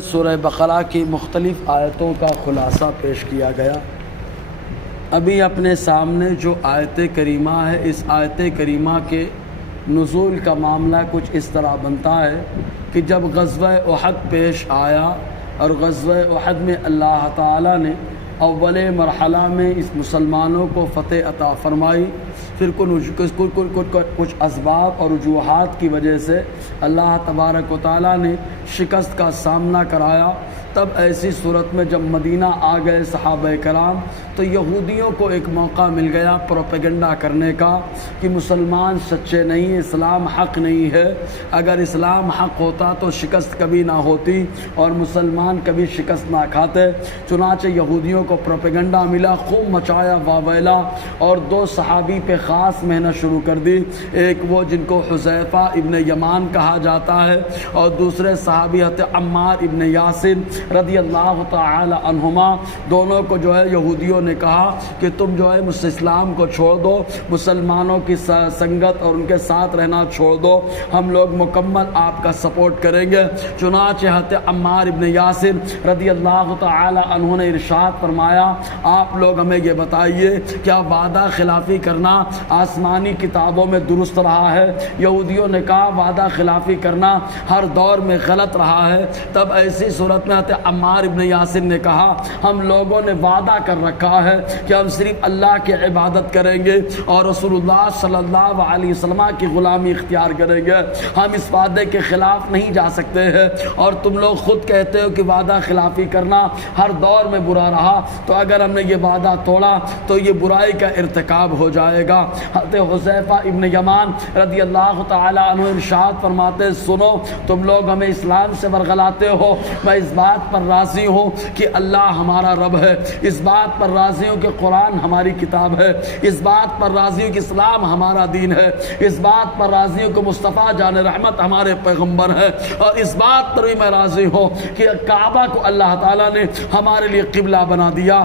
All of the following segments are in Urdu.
سورہ بقرہ کی مختلف آیتوں کا خلاصہ پیش کیا گیا۔ ابھی اپنے سامنے جو آیت کریمہ ہے، اس آیت کریمہ کے نزول کا معاملہ کچھ اس طرح بنتا ہے کہ جب غزوہ احد پیش آیا اور غزوہ احد میں اللہ تعالیٰ نے اول مرحلہ میں اس مسلمانوں کو فتح عطا فرمائی، پھر کچھ اسباب اور وجوہات کی وجہ سے اللہ تبارک و تعالیٰ نے شکست کا سامنا کرایا۔ تب ایسی صورت میں جب مدینہ آ گئے صحابہ کرام تو یہودیوں کو ایک موقع مل گیا پروپیگنڈا کرنے کا کہ مسلمان سچے نہیں، اسلام حق نہیں ہے۔ اگر اسلام حق ہوتا تو شکست کبھی نہ ہوتی اور مسلمان کبھی شکست نہ کھاتے۔ چنانچہ یہودیوں کو پروپیگنڈا ملا، خوب مچایا واویلا، اور دو صحابی پہ خاص محنت شروع کر دی۔ ایک وہ جن کو حذیفہ ابن یمان کہا جاتا ہے، اور دوسرے صحابی حضرت عمار ابن یاسر رضی اللہ تعالی عنہما۔ دونوں کو جو ہے یہودیوں نے کہا کہ تم جو ہے اسلام کو چھوڑ دو، مسلمانوں کی سنگت اور ان کے ساتھ رہنا چھوڑ دو، ہم لوگ مکمل آپ کا سپورٹ کریں گے۔ چنانچہ حضرت عمار ابن یاسر رضی اللہ تعالی عنہ نے ارشاد فرمایا، آپ لوگ ہمیں یہ بتائیے کیا وعدہ خلافی کرنا آسمانی کتابوں میں درست رہا ہے؟ یہودیوں نے کہا وعدہ خلافی کرنا ہر دور میں غلط رہا ہے۔ تب ایسی صورت میں حضرت عمار ابن یاسر نے کہا، ہم لوگوں نے وعدہ کر رکھا ہے کہ ہم صرف اللہ کی عبادت کریں گے اور رسول اللہ صلی اللہ علیہ وسلم کی غلامی اختیار کریں گے، ہم اس وعدے کے خلاف نہیں جا سکتے ہیں۔ اور تم لوگ خود کہتے ہو کہ وعدہ خلافی کرنا ہر دور میں برا رہا، تو اگر ہم نے یہ وعدہ توڑا تو یہ برائی کا ارتکاب ہو جائے گا۔ حضرت حذیفہ ابن یمان رضی اللہ تعالی عنہ ارشاد فرماتے، سنو تم لوگ ہمیں اسلام سے ورغلاتے ہو، میں اس بات پر راضی ہوں کہ اللہ ہمارا رب ہے، اس بات پر راضی ہوں کہ قرآن ہماری کتاب ہے، اس بات پر راضی ہوں کہ اسلام ہمارا دین ہے، اس بات پر راضی ہوں کہ مصطفیٰ جان رحمت ہمارے پیغمبر ہیں، اور اس بات پر بھی میں راضی ہوں کہ کعبہ کو اللہ تعالیٰ نے ہمارے لیے قبلہ بنا دیا۔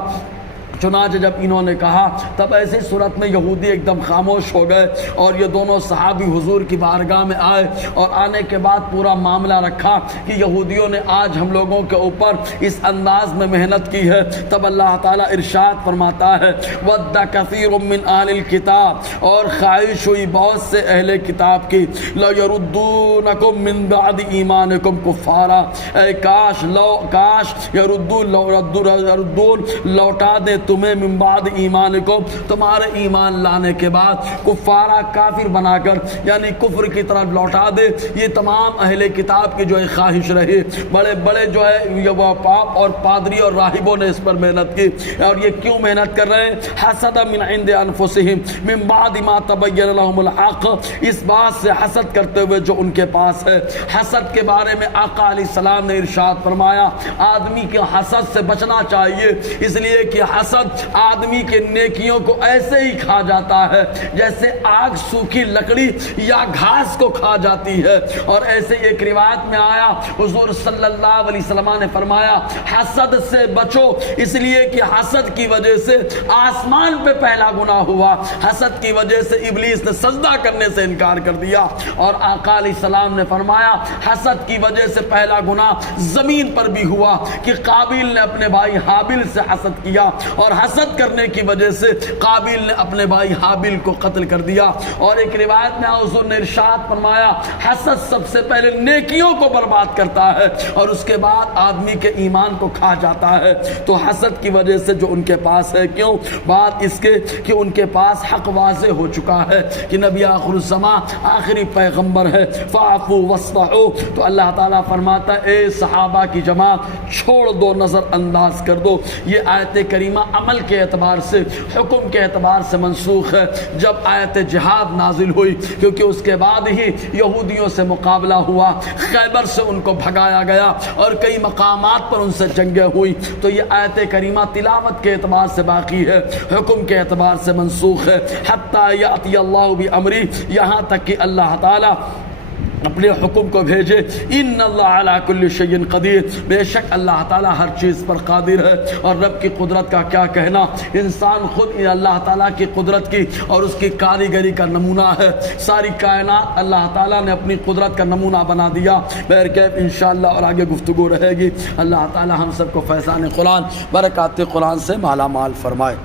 چنانچہ جب انہوں نے کہا تب ایسی صورت میں یہودی ایک دم خاموش ہو گئے، اور یہ دونوں صحابی حضور کی بارگاہ میں آئے، اور آنے کے بعد پورا معاملہ رکھا کہ یہودیوں نے آج ہم لوگوں کے اوپر اس انداز میں محنت کی ہے۔ تب اللہ تعالیٰ ارشاد فرماتا ہے، وَدَّ كَثِيرٌ مِّنْ أَهْلِ الْكِتَابِ، اور خواہش ہوئی بہت سے اہل کتاب کی، لَيَرُدُّونَكُم مِّن بَعْدِ إِيمَانِكُمْ كُفَّارًا، اے کاش یردون لوٹا دے تمہیں من بعد ایمانکم، تمہارے ایمان لانے کے بعد کفارہ کافر بنا کر، یعنی کفر کی طرف لوٹا دے۔ یہ تمام اہل کتاب کی جو ہے خواہش رہی، بڑے بڑے جو ہے وہ پاپ اور پادری اور راہبوں نے اس پر محنت کی۔ اور یہ کیوں محنت کر رہے ہیں؟ حسد من عند انفسہم من بعد ما تبین لهم الحق، اس بات سے حسد کرتے ہوئے جو ان کے پاس ہے۔ حسد کے بارے میں آقا علیہ السلام نے ارشاد فرمایا، آدمی کے حسد سے بچنا چاہیے، اس لیے کہ حسد آدمی کے نیکیوں کو ایسے ہی کھا جاتا ہے جیسے آگ سوکھی لکڑی یا گھاس کو کھا جاتی ہے۔ اور ایسے ایک روایت میں آیا، حضور صلی اللہ علیہ وسلم نے فرمایا، حسد سے بچو، اس لیے کہ حسد کی وجہ سے آسمان پہ پہلا گناہ ہوا، حسد کی وجہ سے ابلیس نے سجدہ کرنے سے انکار کر دیا۔ اور آقا علیہ السلام نے فرمایا، حسد کی وجہ سے پہلا گناہ زمین پر بھی ہوا کہ قابیل نے اپنے بھائی حابیل سے حسد کیا، اور حسد کرنے کی وجہ سے قابیل نے اپنے بھائی حابیل کو قتل کر دیا۔ اور ایک روایت میں حضور نے ارشاد فرمایا، حسد سب سے پہلے نیکیوں کو برباد کرتا ہے اور اس کے بعد آدمی کے ایمان کو کھا جاتا ہے۔ تو حسد کی وجہ سے جو ان کے پاس ہے، کیوں؟ بات اس کے کہ ان کے پاس حق واضح ہو چکا ہے کہ نبی آخر الزمان آخری پیغمبر ہے، فاعفوا واصفحوا۔ تو اللہ تعالیٰ فرماتا ہے، اے صحابہ کی جماعت چھوڑ دو، نظر انداز کر دو۔ یہ آیت کریمہ عمل کے اعتبار سے، حکم کے اعتبار سے منسوخ ہے جب آیت جہاد نازل ہوئی، کیونکہ اس کے بعد ہی یہودیوں سے مقابلہ ہوا، خیبر سے ان کو بھگایا گیا اور کئی مقامات پر ان سے جنگیں ہوئی۔ تو یہ آیت کریمہ تلاوت کے اعتبار سے باقی ہے، حکم کے اعتبار سے منسوخ ہے۔ حتی یاتی اللہ بامری، یہاں تک کہ اللہ تعالیٰ اپنے حکم کو بھیجے. ان اللہ علی کل شیء قدیر، بے شک اللہ تعالیٰ ہر چیز پر قادر ہے. اور رب کی قدرت کا کیا کہنا، انسان خود اللہ تعالیٰ کی قدرت کی اور اس کی کاریگری کا نمونہ ہے. ساری کائنات اللہ تعالیٰ نے اپنی قدرت کا نمونہ بنا دیا. بہرکیف انشاءاللہ اور آگے گفتگو رہے گی. اللہ تعالیٰ ہم سب کو فیضان قرآن برکات قرآن سے مالا مال فرمائے.